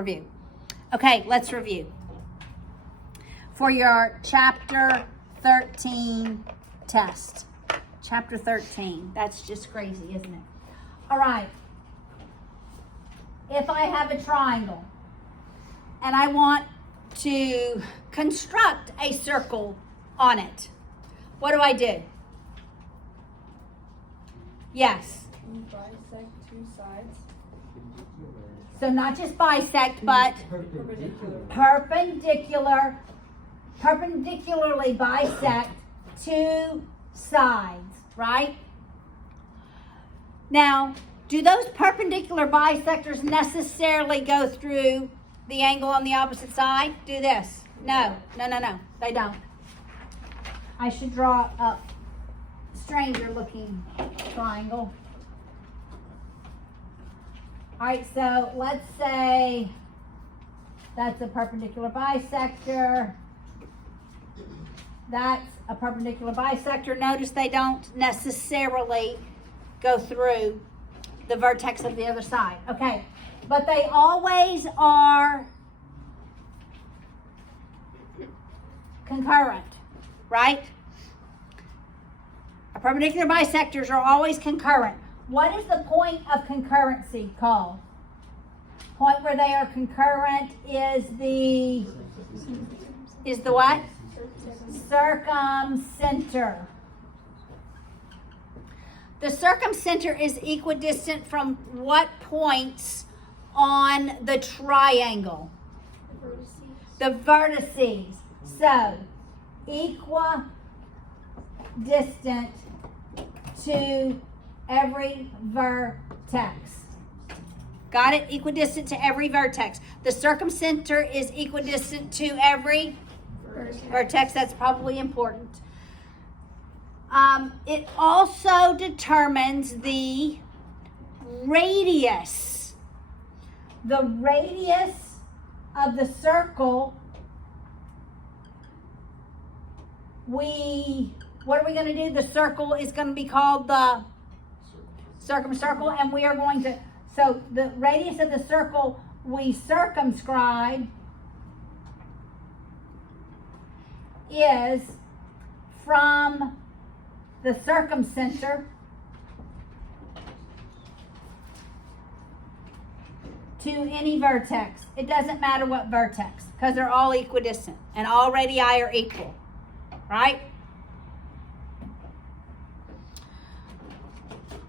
Review. Okay, let's review. For your chapter 13 test. Chapter 13. That's just crazy, isn't it? All right. If I have a triangle and I want to construct a circle on it, what do I do? Yes. Bisect two sides. So not just bisect, but perpendicularly bisect two sides, right? Now, do those perpendicular bisectors necessarily go through the angle on the opposite side? Do this. No, they don't. I should draw a stranger looking triangle. All right, so let's say that's a perpendicular bisector. That's a perpendicular bisector. Notice they don't necessarily go through the vertex of the other side. Okay, but they always are concurrent, right? Our perpendicular bisectors are always concurrent. What is the point of concurrency called? Point where they are concurrent is the what? Circumcenter. The circumcenter is equidistant from what points on the triangle? The vertices. So, equidistant to every vertex. Got it? Equidistant to every vertex. The circumcenter is equidistant to every vertex. That's probably important. It also determines the radius. The radius of the circle. What are we going to do? The circle is going to be called the circumcircle, and we are going to, so the radius of the circle we circumscribe is from the circumcenter to any vertex. It doesn't matter what vertex, because they're all equidistant and all radii are equal, right?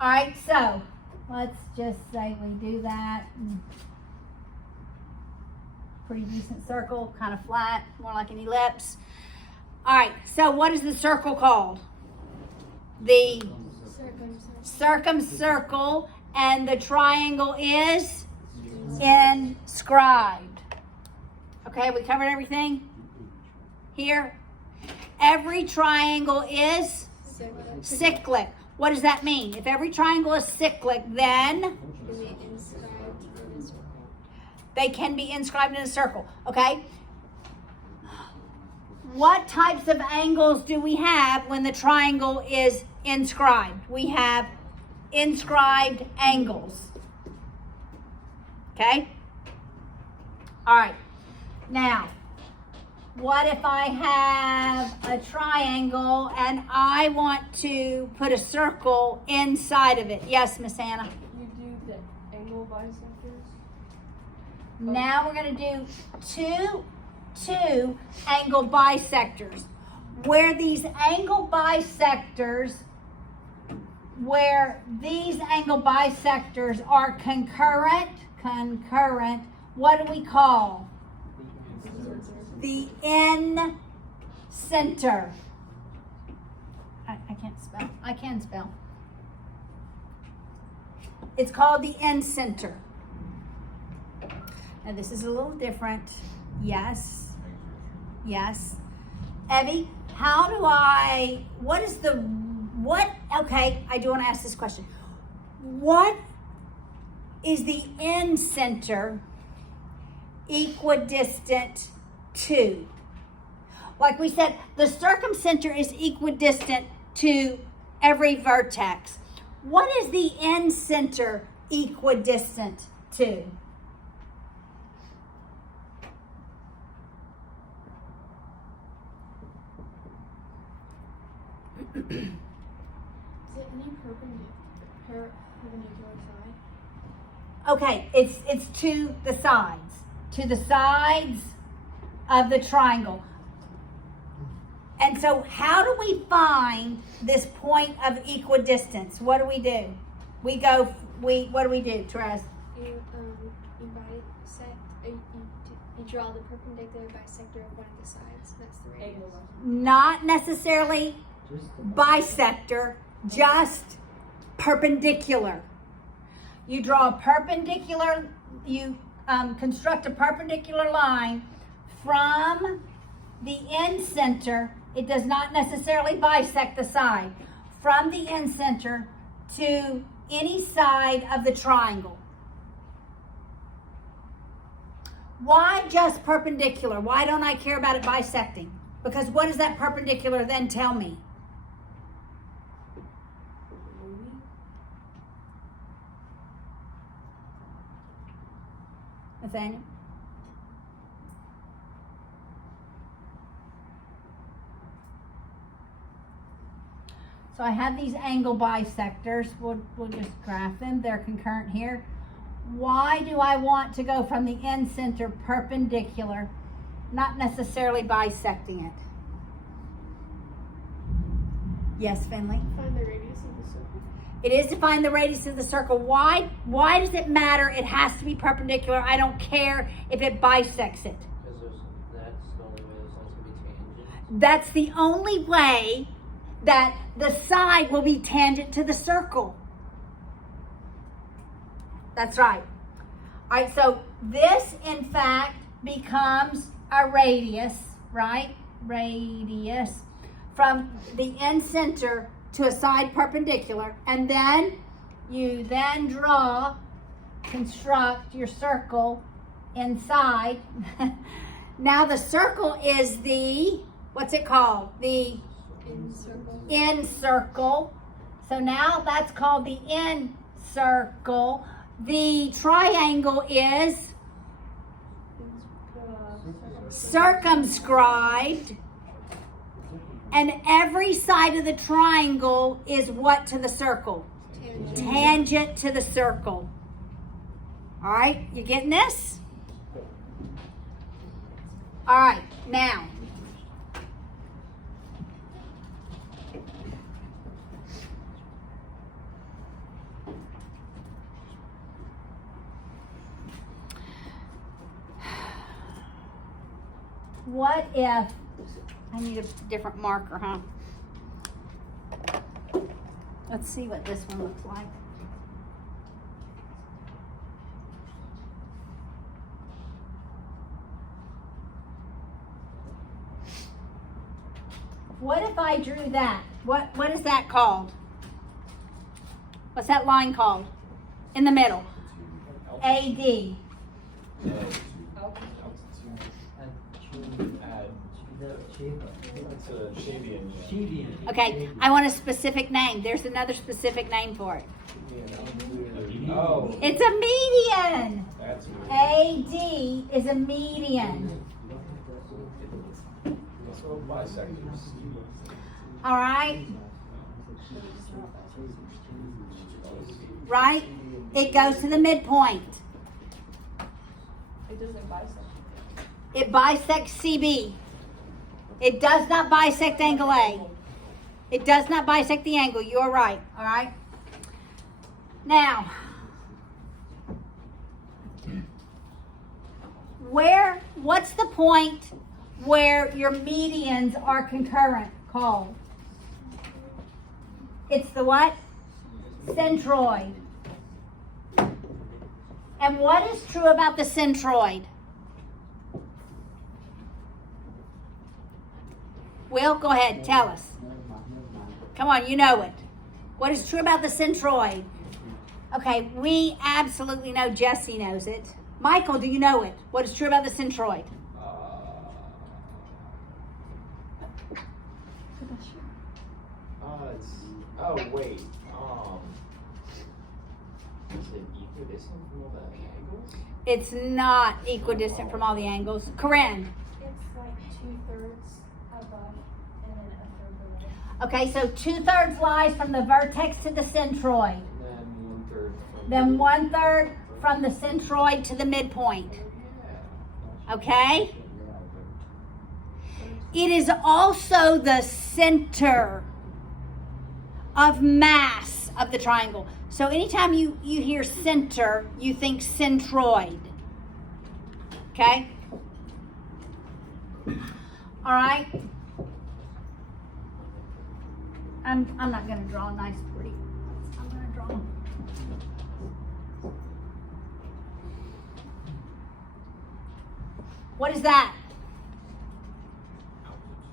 All right, so let's just say we do that. Pretty decent circle, kind of flat, more like an ellipse. All right, so what is the circle called? The circumcircle, and the triangle is inscribed. Okay, we covered everything here. Every triangle is cyclic. What does that mean? If every triangle is cyclic, then they can be inscribed in a circle. Okay? What types of angles do we have when the triangle is inscribed? We have inscribed angles. Okay? All right. Now, what if I have a triangle and I want to put a circle inside of it? Yes, Miss Anna? You do the angle bisectors. Now we're going to do two angle bisectors. Where these angle bisectors are concurrent, what do we call? The end center. I can't spell. I can spell. It's called the end center. Now this is a little different. Yes. Evie, okay, I do want to ask this question. What is the end center equidistant to? Like we said, the circumcenter is equidistant to every vertex. What is the end center equidistant to? Is it any perpendicular side? Okay, it's to the sides. To the sides of the triangle. And so how do we find this point of equidistance? What do? What do we do, Therese? You bisect. You draw the perpendicular bisector of one of the sides. That's the radius. Not necessarily bisector, just perpendicular. You draw a perpendicular, you construct a perpendicular line from the end center. It does not necessarily bisect the side. From the end center to any side of the triangle. Why just perpendicular? Why don't I care about it bisecting? Because what does that perpendicular then tell me? Nathaniel? So I have these angle bisectors. We'll just graph them. They're concurrent here. Why do I want to go from the end center perpendicular, not necessarily bisecting it? Yes, Finley? Find the radius of the circle. It is to find the radius of the circle. Why does it matter? It has to be perpendicular. I don't care if it bisects it. Because that's the only way this one's going to be tangent. That's the only way that the side will be tangent to the circle. That's right. All right, so this, in fact, becomes a radius, right? Radius from the end center to a side perpendicular. And then you then construct your circle inside. Now the circle is the, what's it called? The end circle. So now that's called the end circle. The triangle is circumscribed, and every side of the triangle is what to the circle? Tangent to the circle. All right, you getting this? All right, now. What if, I need a different marker, huh? Let's see what this one looks like. What if I drew that? What is that called? What's that line called? In the middle. AD. Okay, I want a specific name. There's another specific name for it. Oh. It's a median. That's weird. AD is a median. So bisectors. All right? Right? It goes to the midpoint. It doesn't bisect. It bisects CB. It does not bisect angle A. It does not bisect the angle. You're right. All right? Now, what's the point where your medians are concurrent called? It's the what? Centroid. And what is true about the centroid? Will, go ahead, tell us. Come on, you know it. What is true about the centroid? Okay, we absolutely know. Jesse knows it. Michael, do you know it? What is true about the centroid? Oh wait. Is it equidistant from all the angles? It's not equidistant from all the angles. Corinne. It's like 2/3 above and then 1/3 below. Okay, so 2/3 lies from the vertex to the centroid. Then 1/3 from Then 1/3 from the centroid to the midpoint. Okay? It is also the center of mass of the triangle. So anytime you hear center, you think centroid. Okay? All right? I'm not going to draw nice, pretty. I'm going to draw. What is that?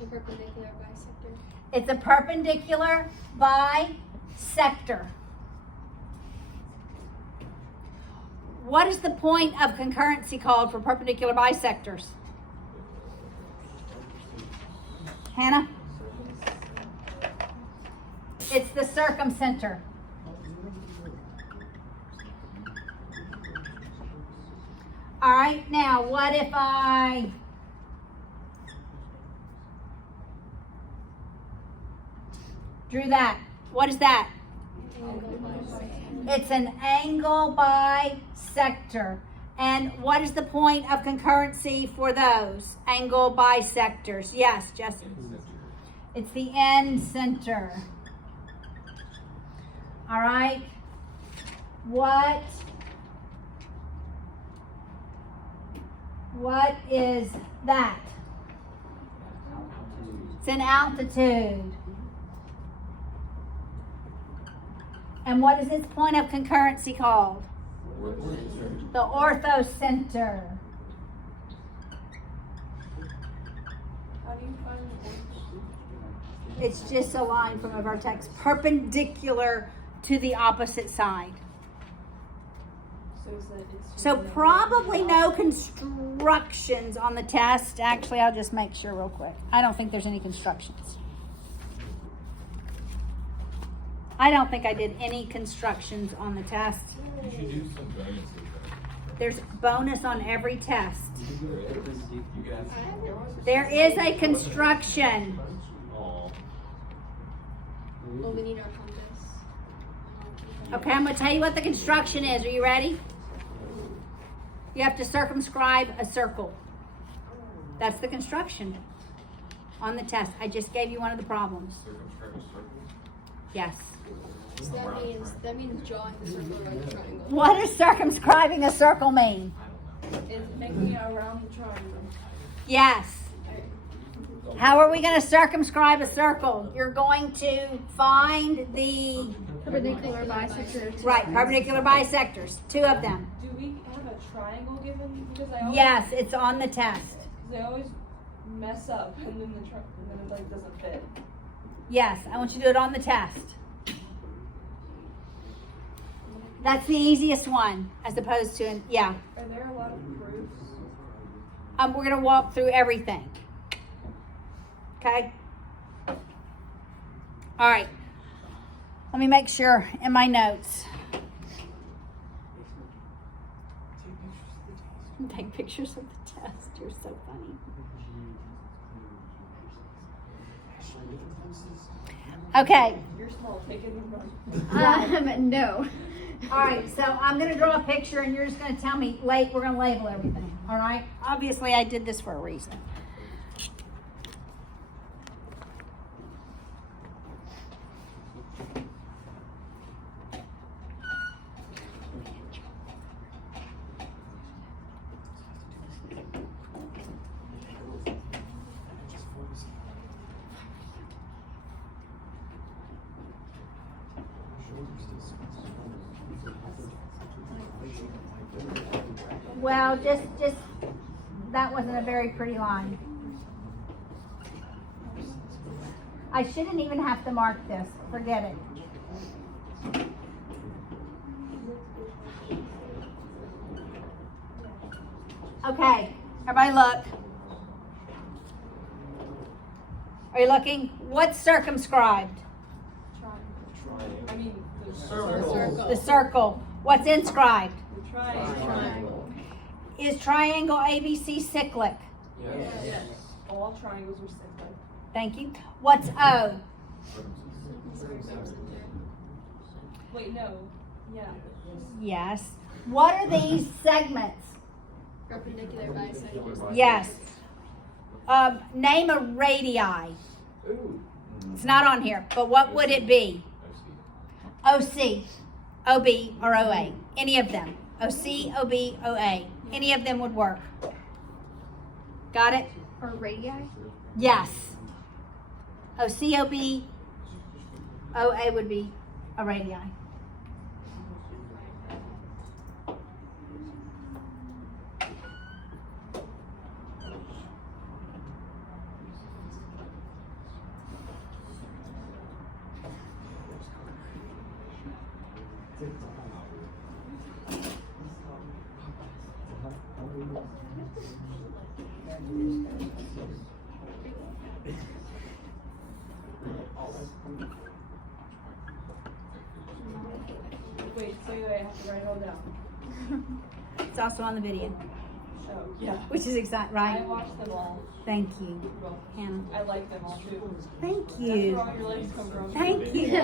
The perpendicular bisector. It's a perpendicular bisector. What is the point of concurrency called for perpendicular bisectors? Hannah? It's the circumcenter. All right, now what if I drew that? What is that? It's an angle bisector. And what is the point of concurrency for those angle bisectors? Yes, Jesse. It's the end center. All right. What is that? It's an altitude. And what is its point of concurrency called? The Ortho Center. How do you find the ortho? It's just a line from a vertex perpendicular to the opposite side. So is that it's So just probably no constructions on the test. Actually, I'll just make sure real quick. I don't think there's any constructions. I don't think I did any constructions on the test. You should do some bonuses. There's bonus on every test. You could ask. There is a construction. all. Well, we need our compass. Okay, I'm going to tell you what the construction is. Are you ready? You have to circumscribe a circle. That's the construction on the test. I just gave you one of the problems. Circumscribe a circle. Yes. So that means drawing the circle like a triangle. What does circumscribing a circle mean? It's making it around the triangle. Yes. How are we going to circumscribe a circle? You're going to find the, Perpendicular bisector. right, perpendicular bisectors, 2 of them. Do we have a triangle given? Because I always, Yes, it's on the test. Because I always mess up and then and then it like doesn't fit. Yes, I want you to do it on the test. That's the easiest one, as opposed to, yeah. Are there a lot of proofs? We're going to walk through everything. Okay? All right. Let me make sure in my notes. Take pictures of the test. You're so funny. Okay. You're small, take it in front. No. All right, so I'm going to draw a picture and you're just going to tell me, we're going to label everything. All right? Obviously, I did this for a reason. Well, just that wasn't a very pretty line. I shouldn't even have to mark this. Forget it. Okay, everybody look. Are you looking? What's circumscribed? I mean, the Circle. The circle. What's inscribed? The triangle. Is triangle ABC cyclic? Yes. Yes. All triangles are cyclic. Thank you. What's O? Circumcenter. Wait, no. Yeah. Yes. What are these segments? Perpendicular bisectors. Yes. Name a radii. Ooh. It's not on here, but what would it be? OC, OB, or OA. Any of them. OC, OB, OA. Any of them would work. Got it? Or radii? Yes. OC, OB, OA would be a radii. Wait, I have to write it all down. It's also on the video, Oh, yeah. which is exact, I right? watched them all. Thank you, Well, Hannah. I like them all too. Thank That's where you. all your legs come from. Thank you.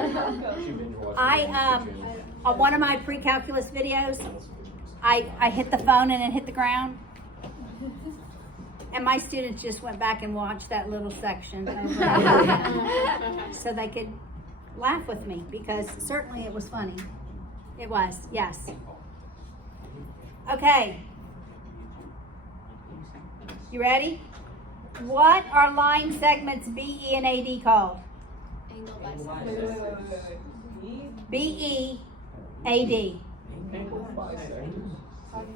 On one of my pre-calculus videos, I hit the phone and it hit the ground. And my students just went back and watched that little section over and over so they could laugh with me because certainly it was funny. It was, yes. Okay. You ready? What are line segments BE and AD called? Angle Wait, bisectors. wait. BE, AD. How do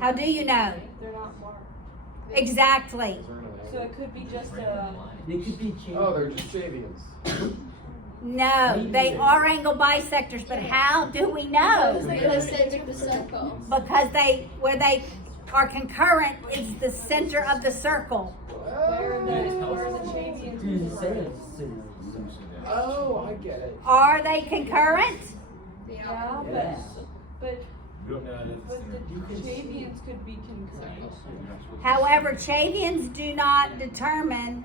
How do you you know? know? They're not marked. Exactly. So it could be just a. They could be changed. Oh, they're just Sabians. No, they are angle bisectors, but how do we In know? the center of the circle. Because where they are concurrent is the center of the circle. Where the Chavians Dude, is say right. it. Oh, I get it. Are they concurrent? They Yeah, are. Yes. but No, the Chavians could be concurrent. However, Chavians do not determine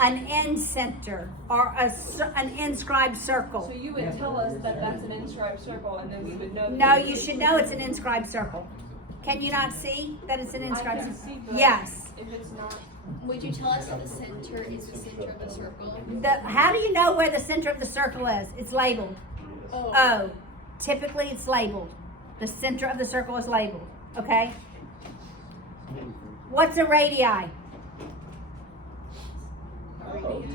an end center or an inscribed So circle. you would tell us that that's an inscribed circle, and then we would know. No, you should know it's an inscribed circle. Can you not see that it's an I inscribed can circle? see, but Yes. if it's not, Would you tell us that the center is the center of the circle? How do you know where the center of the circle is? It's labeled. Oh, typically it's labeled. The center of the circle is labeled. Okay? What's a radii? OB.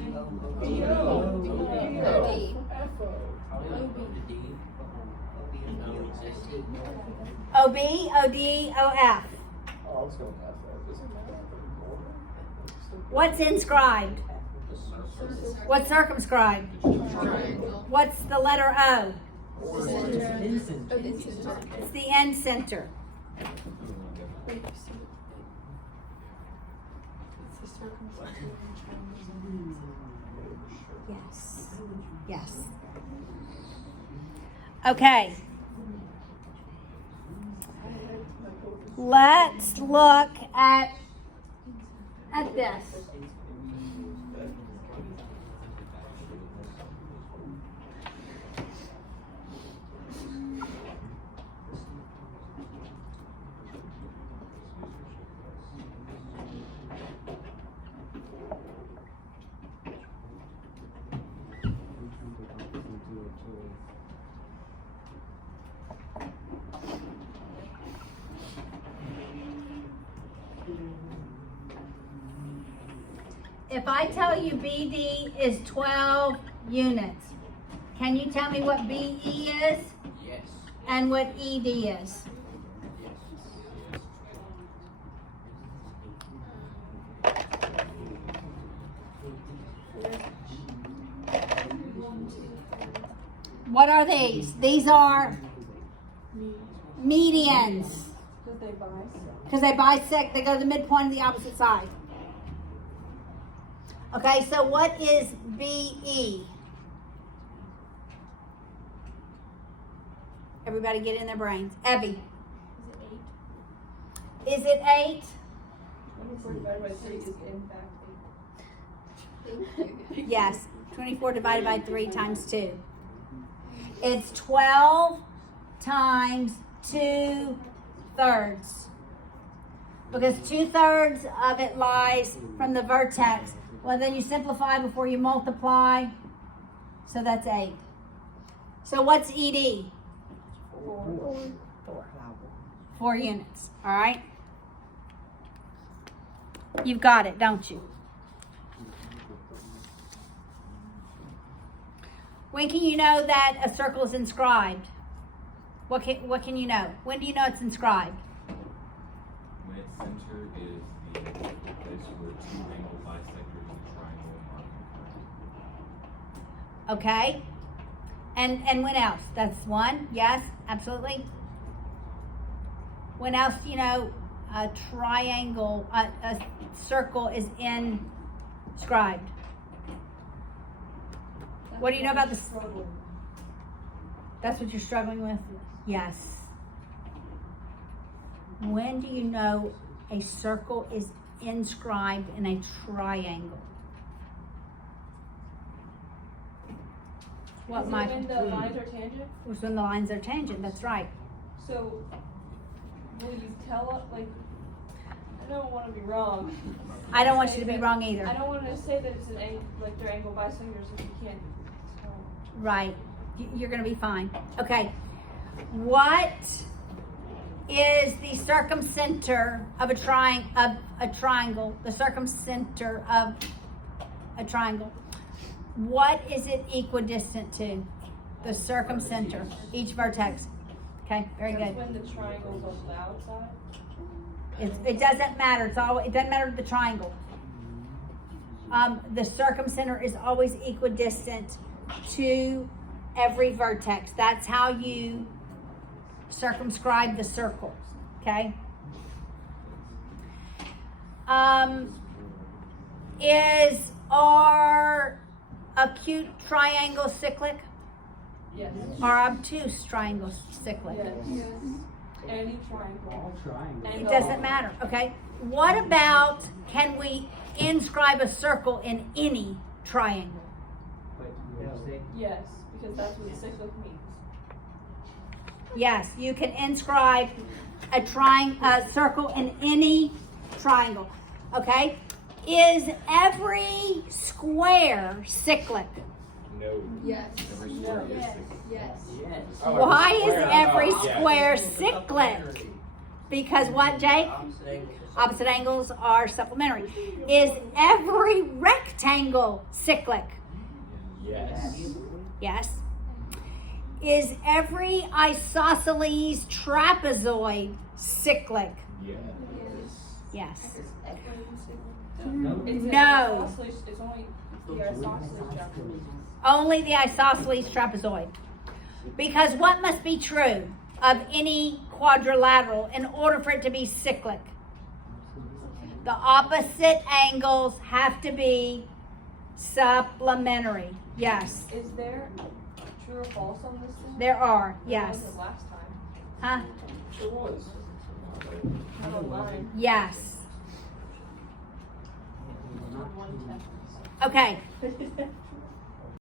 OB, OD, OF. Oh, I was going past that. Doesn't matter. What's inscribed? What's circumscribed? Triangle. What's the letter O? The center of the center. It's the end center. Yes. Yes. Okay. Let's look at this. If I tell you BD is 12 units, can you tell me what BE is Yes. and what ED is? What are these? These are medians because they bisect. because they bisect, they go to the midpoint of the opposite side. Okay, so what is BE? Everybody get in their brains. Evie, is it 8? 24 divided by 3 is in fact Yes, 24 divided by 3 times 2. It's 12 times 2/3. Because 2/3 of it lies from the vertex. Well, then you simplify before you multiply. So that's 8. So what's ED? 4 units. All right? You've got it, don't you? When can you know that a circle is inscribed? What can you know? When do you know it's inscribed? When its center is the place where 2 angle bisectors and triangle are. Okay. And when else? That's 1. Yes, absolutely. When else do you know a triangle, a circle is inscribed? What do you know about the? That's what you're struggling with? Yes. When do you know a circle is inscribed in a triangle? What, Is it Michael? when the lines are tangent? It's when the lines are tangent, that's right. So, will you tell us, like, I don't want to be wrong. I don't want you to be Say that- wrong either. I don't want to say that it's an angle, like they're angle bisectors if you can't tell. Right. You're going to be fine. Okay. What is the circumcenter of a triangle? The circumcenter of a triangle. What is it equidistant to? The circumcenter. Each vertex. Okay. Very That's good. when the triangle's on the outside. It doesn't matter. It doesn't matter the triangle. The circumcenter is always equidistant to every vertex. That's how you circumscribe the circle. Okay. Is our acute triangle cyclic? Yes. Or obtuse triangle cyclic? Yes. Yes. Any triangle. It doesn't matter, okay? What about, can we inscribe a circle in any triangle? Yes, because that's what cyclic means. Yes, you can inscribe a circle in any triangle, okay? Is every square cyclic? No. Yes. Every square is Yes. 6. Yes. Oh, Why is square, every yeah. square cyclic? Because what, Jake? Opposite angles are supplementary. Is every rectangle cyclic? Yes. Yes. Is every isosceles trapezoid cyclic? Yes. Yes. It's No. It's only the isosceles chapter. Only the isosceles trapezoid. Because what must be true of any quadrilateral in order for it to be cyclic? The opposite angles have to be supplementary. Yes. Is there true or false on this thing? There are. There Yes. wasn't last time. Huh? There was. Not online. Yes. Not one test. Okay.